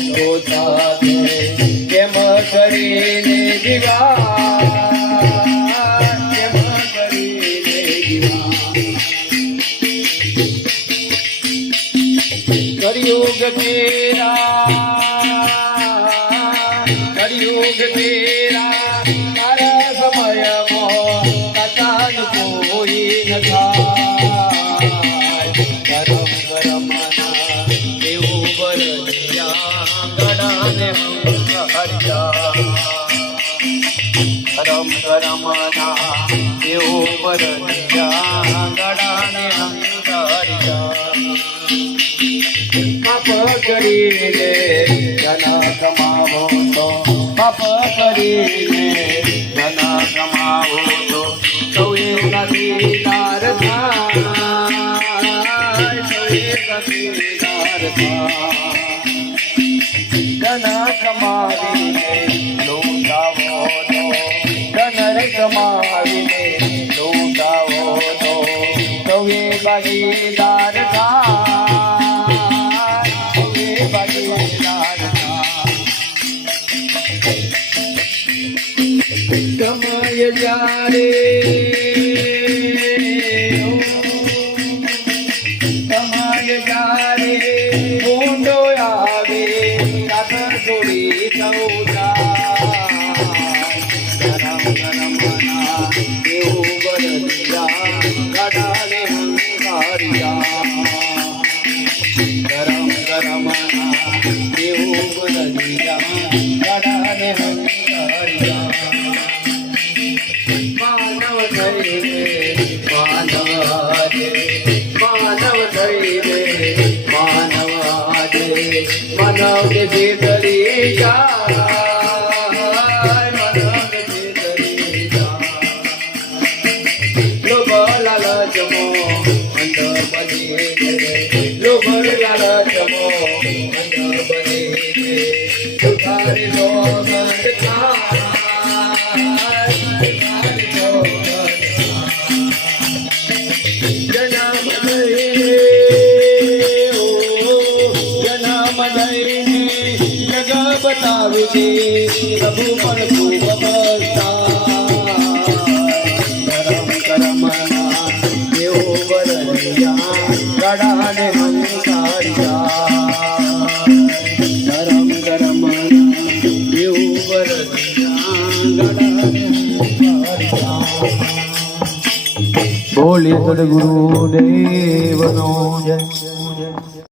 લોકો સાથે કેમ કરીને જીવા, કેમ કરીને જીવા. કળિયુગ તેરા, કળિયુગ તેરા, તારા સમયમાં કથાન કોઈ ન થાય. ગરમ ગરમના દેવું વરજ્યા, ગળાને હરિયા. ગરમ ગરમના દેવું વરજ્યા, ગળાને હરિયા. પાપ કરીને ધન કમાવો તો, પાપ કરીને ધન કમાવો તો સૌએ કદીદાર થાય, સૌએ કદીદાર થાય. ધન કમાવીને લૂંટાવો તો, ધન કમાવીને લૂંટાવો તો સૌએ ભાગીદાર થાય. સમય જ્યારે, સમય જ્યારે ઊંડો આવે કાતર છોડી સૌતા. ગરમ ગરમના દેવું વરજ્યા, ગળાને હંકાર્યા. ગરમ ગરમના દેવું વરજ્યા, ગળાને હંકાર્યા. માનવ થઈને માનવ આજે, માનવ થઈને માનવ આજે, માનવ કે ભીતરી જાય, માનવ કે ભીતરી જાય. લોભ લાલચમો અંધ બની છે, લોભ લાલચમો અંધ બની છે. સુધારી લો ગંધ થાય, બતાવે છે પ્રભુ પણ ખૂબ ગરમ ગરમના દેવો વરજ્યા, ગળાને હંકાર્યા. ગરમ ગરમના દેવો વરજ્યા, ગળાને હંકાર્યા. બોલે સદગુરુ દેવનો જય.